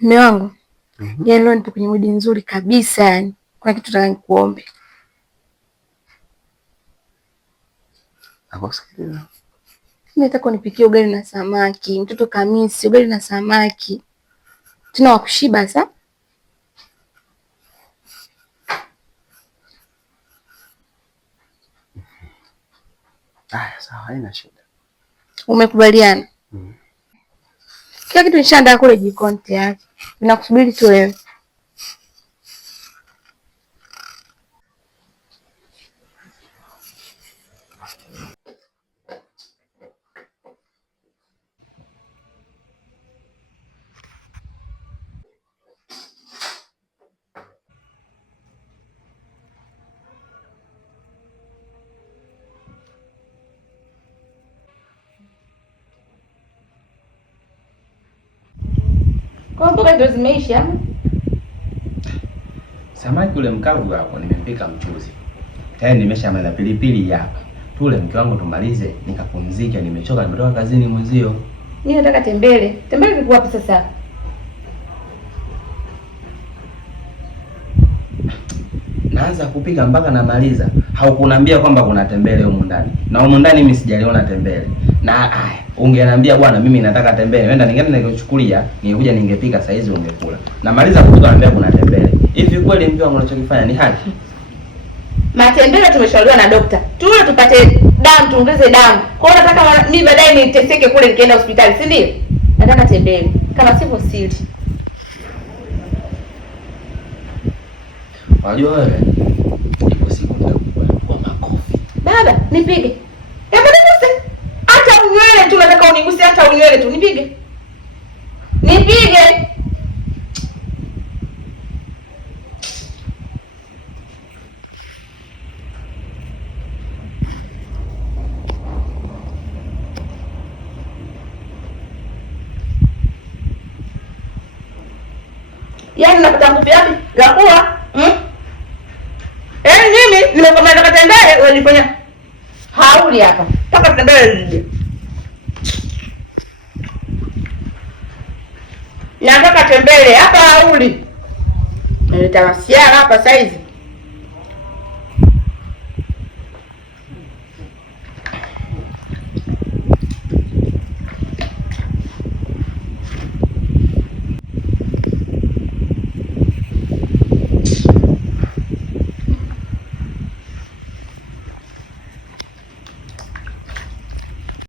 Mume wangu, yaani leo nipo kwenye mudi nzuri kabisa yani. Kuna kitu nataka nikuombe. Nakusikiliza. Nataka unipikie ugali na samaki, mtoto kamisi, ugali na samaki. Tuna wa kushiba sasa. Sawa, haina shida. Umekubaliana? Kila kitu nishaandaa kule jikoni tayari. Ninakusubiri tu wewe. Kwa mboga ndio zimeisha. Samaki ule mkavu hapo nimempika mchuzi. Tayari nimeshamaliza pilipili hapa. Tule mke wangu tumalize nikapumzike, nimechoka, nimetoka kazini mwezio. Mimi nataka tembele. Tembele ziko wapi sasa? Naanza kupika mpaka namaliza. Haukuniambia kwamba kuna tembele humu ndani. Na humu ndani mimi sijaliona tembele. Na ungeniambia bwana mimi nataka tembele. Wenda ningeenda nikuchukulia, ningekuja ningepika saa hizi ungekula. Namaliza kupika naambia kuna tembele. Hivi kweli mke wangu unachokifanya ni haki? Matembele tumeshauriwa na daktari. Tule tupate damu, tuongeze damu. Kwa hiyo nataka mimi baadaye niteseke kule nikienda hospitali, si ndio? Nataka tembele. Kama sivyo sili. Unajua wewe? Ipo siku nitakupa makofi. Baba, nipige. Hebu niguse. Hata unywele tu nataka uniguse, hata unywele tu nipige. Nipige. Yaani napata nguvu yapi? La kuwa? Mimi nimekwambia nataka tembele, unanifanya hauli hapa. Nataka tembele. Nataka tembele hapa hauli. Nitawasiana hapa saizi.